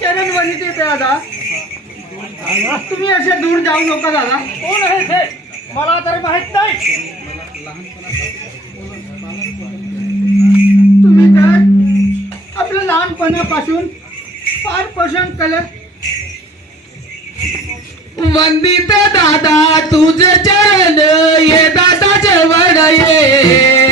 चरण वंदित येते दादा. तुम्ही असे दूर जाऊ नका दादा. कोण आहे ते मला तर माहित नाही. तुम्ही तर आपल्या लहानपणापासून फार पसंत केलं. वंदित दादा तुझे चरण ये दादा जवळ ये.